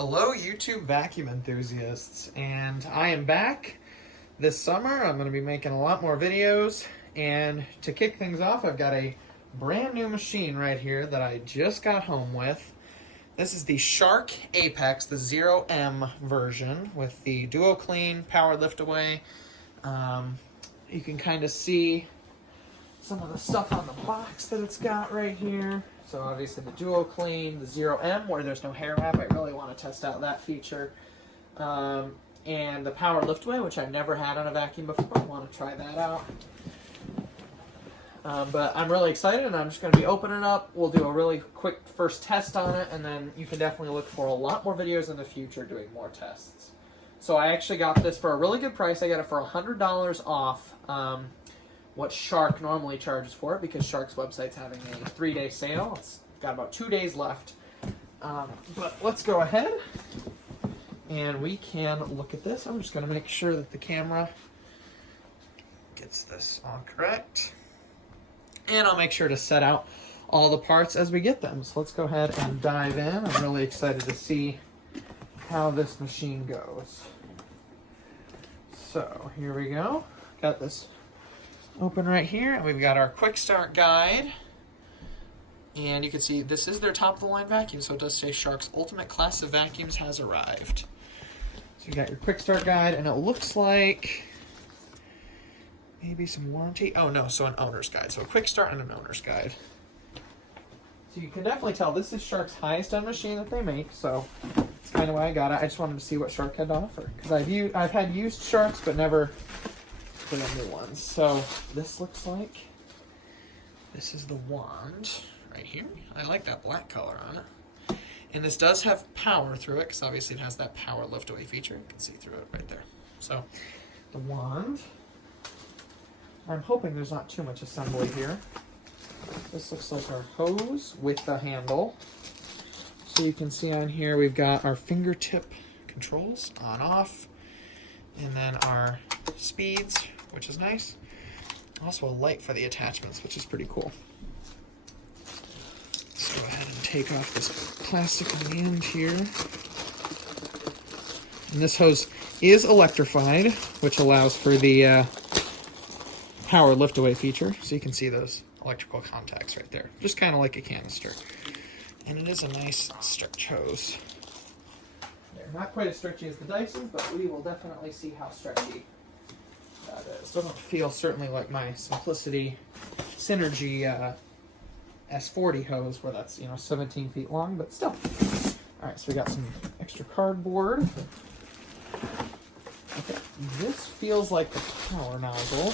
Hello YouTube vacuum enthusiasts, and I am back this summer. I'm going to be making a lot more videos, and to kick things off I've got a brand new machine right here that I just got home with. This is the Shark Apex, the 0M version with the Duo Clean Power Lift Away. You can kind of see some of the stuff on the box that it's got right here. So obviously the Duo Clean, the 0M where there's no hair wrap. I really want to test out that feature. And the Power Lift Away, which I've never had on a vacuum before. I want to try that out. But I'm really excited, and I'm just going to be opening it up. We'll do a really quick first test on it, and then you can definitely look for a lot more videos in the future doing more tests. So I actually got this for a really good price. I got it for $100 off what Shark normally charges for it, because Shark's website's having a 3-day sale. It's got about 2 days left. But let's go ahead and we can look at this. I'm just going to make sure that the camera gets this all correct. And I'll make sure to set out all the parts as we get them. So let's go ahead and dive in. I'm really excited to see how this machine goes. So here we go. Got this open right here, and we've got our quick start guide. And you can see this is their top of the line vacuum, so it does say Shark's ultimate class of vacuums has arrived. So you got your quick start guide, and it looks like maybe some warranty. Oh no, so an owner's guide. So a quick start and an owner's guide. So you can definitely tell this is Shark's highest end machine that they make, so that's kind of why I got it. I just wanted to see what Shark had to offer, because I've had used Sharks but never put in new ones. So this looks like this is the wand right here. I like that black color on it. And this does have power through it, because obviously it has that power lift away feature. You can see through it right there. So the wand. I'm hoping there's not too much assembly here. This looks like our hose with the handle. So you can see on here we've got our fingertip controls, on, off, and then our speeds, which is nice. Also a light for the attachments, which is pretty cool. Let's go ahead and take off this plastic on the end here. And this hose is electrified, which allows for the power lift away feature. So you can see those electrical contacts right there, just kind of like a canister. And it is a nice stretch hose. They're not quite as stretchy as the Dysons, but we will definitely see how stretchy that is. Doesn't feel certainly like my Simplicity Synergy S40 hose, where that's 17 feet long, but still. All right, so we got some extra cardboard. Okay, this feels like the power nozzle.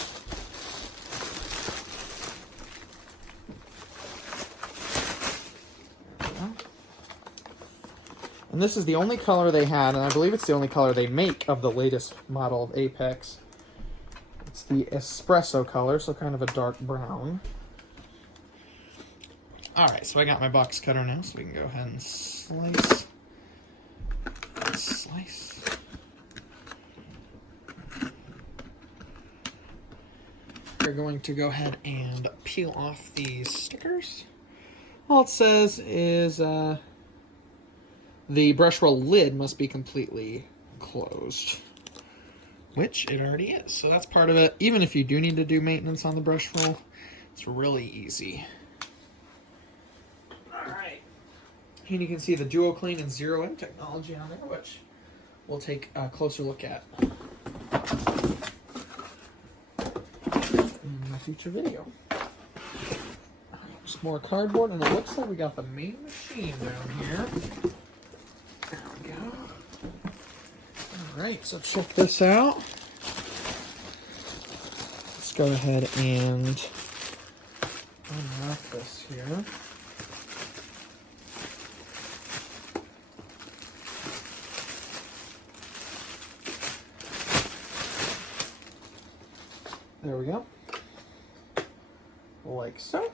And this is the only color they had, and I believe it's the only color they make of the latest model of Apex. It's the espresso color, so kind of a dark brown. Alright, so I got my box cutter now, so we can go ahead and slice. Slice. We're going to go ahead and peel off these stickers. All it says is the brush roll lid must be completely closed, which it already is. So that's part of it. Even if you do need to do maintenance on the brush roll, it's really easy. All right. And you can see the Duo Clean and 0M technology on there, which we'll take a closer look at in a future video. Just more cardboard, and it looks like we got the main machine down here. There we go. Alright, so check this out. Let's go ahead and unwrap this here. There we go. Like so.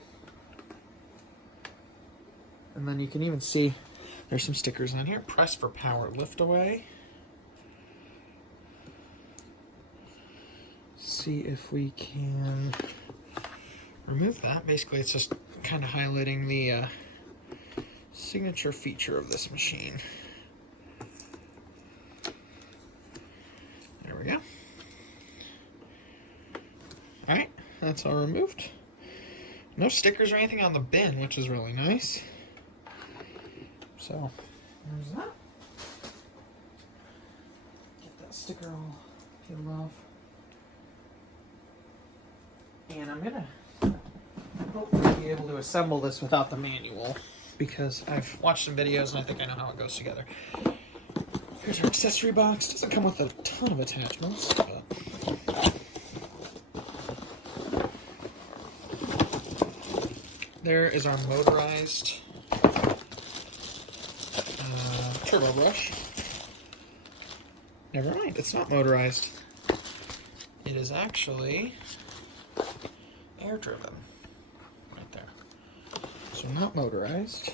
And then you can even see there's some stickers on here. Press for power lift away. See if we can remove that. Basically, it's just kind of highlighting the signature feature of this machine. that's all removed. No stickers or anything on the bin, which is really nice. So, there's that. Get that sticker all peeled off. And I'm gonna hopefully be able to assemble this without the manual, because I've watched some videos and I think I know how it goes together. Here's our accessory box. Doesn't come with a ton of attachments, but there is our motorized turbo brush. Never mind, it's not motorized. It is actually air driven. Right there. So not motorized.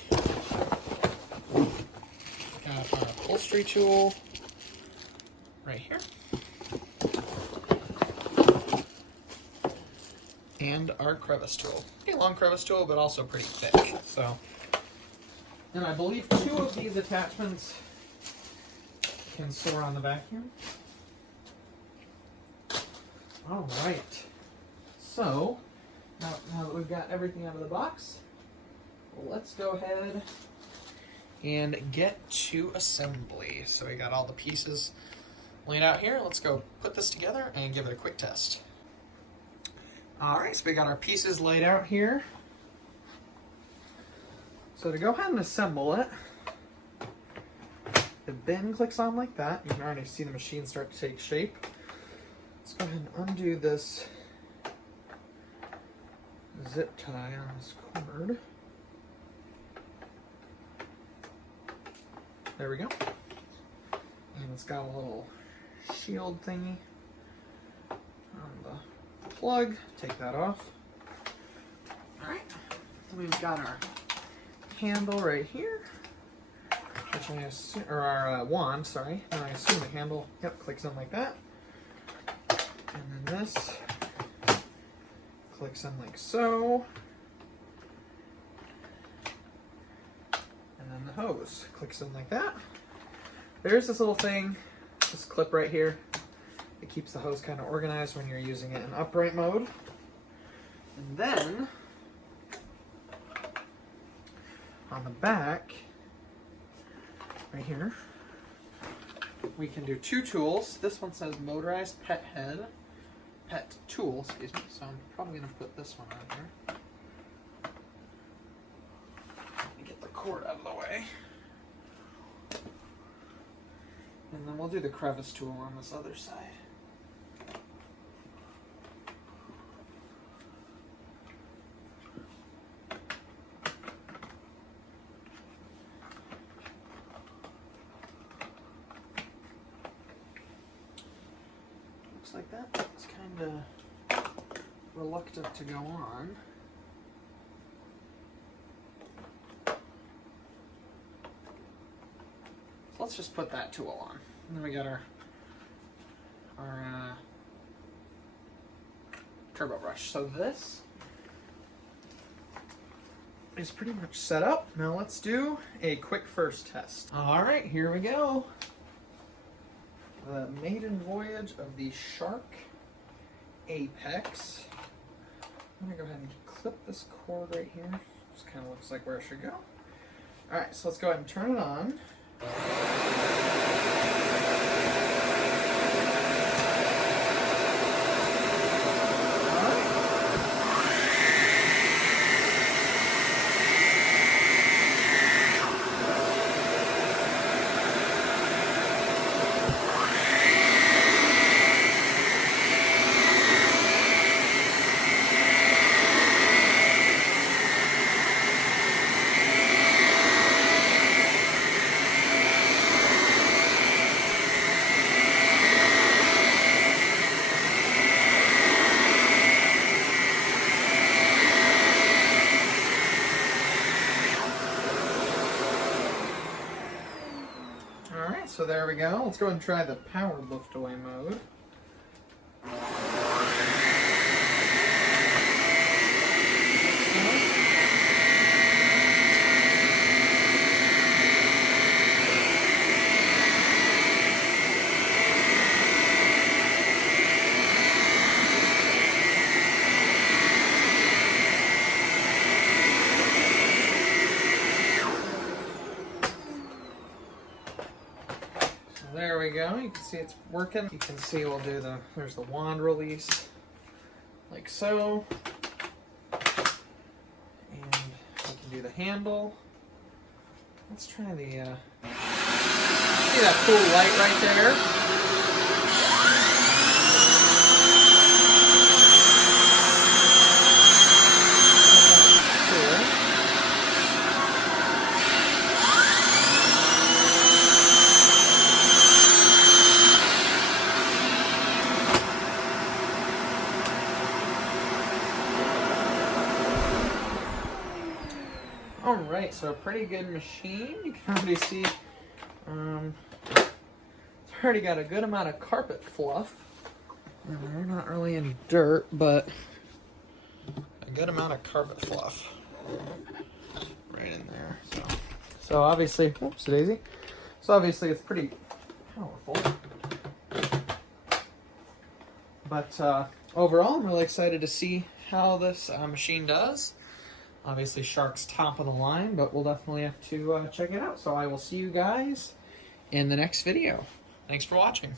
Got our upholstery tool right here. And our crevice tool. A long crevice tool, but also pretty thick. So, and I believe 2 of these attachments can store on the vacuum. All right. So, now that we've got everything out of the box, let's go ahead and get to assembly. So we got all the pieces laid out here. Let's go put this together and give it a quick test. Alright, so we got our pieces laid out here. So to go ahead and assemble it, the bin clicks on like that. You can already see the machine start to take shape. Let's go ahead and undo this zip tie on this cord. There we go. And it's got a little shield thingy on the plug. Take that off. Alright. We've got our handle right here. Which I assume, or our wand, sorry. And I assume the handle, clicks in like that. And then this clicks in like so. And then the hose clicks in like that. There's this little thing, this clip right here. It keeps the hose kind of organized when you're using it in upright mode. And then, on the back, right here, we can do 2 tools. This one says motorized pet tool, excuse me. So I'm probably going to put this one on here. Let me get the cord out of the way. And then we'll do the crevice tool on this other side. Looks like that. It's kind of reluctant to go on. Let's just put that tool on. And then we got our turbo brush. So this is pretty much set up. Now let's do a quick first test. All right, here we go. The maiden voyage of the Shark Apex. I'm gonna go ahead and clip this cord right here. Just kind of looks like where it should go. All right, so let's go ahead and turn it on. So there we go. Let's go ahead and try the power lift away mode. there we go. You can see it's working. You can see we'll do there's the wand release, like so. And we can do the handle. Let's try the, see that cool light right there? Alright, so a pretty good machine. You can already see it's already got a good amount of carpet fluff. Not really any dirt, but a good amount of carpet fluff right in there. So obviously, whoops, daisy. So obviously it's pretty powerful. But overall, I'm really excited to see how this machine does. Obviously, Shark's top of the line, but we'll definitely have to check it out. So I will see you guys in the next video. Thanks for watching.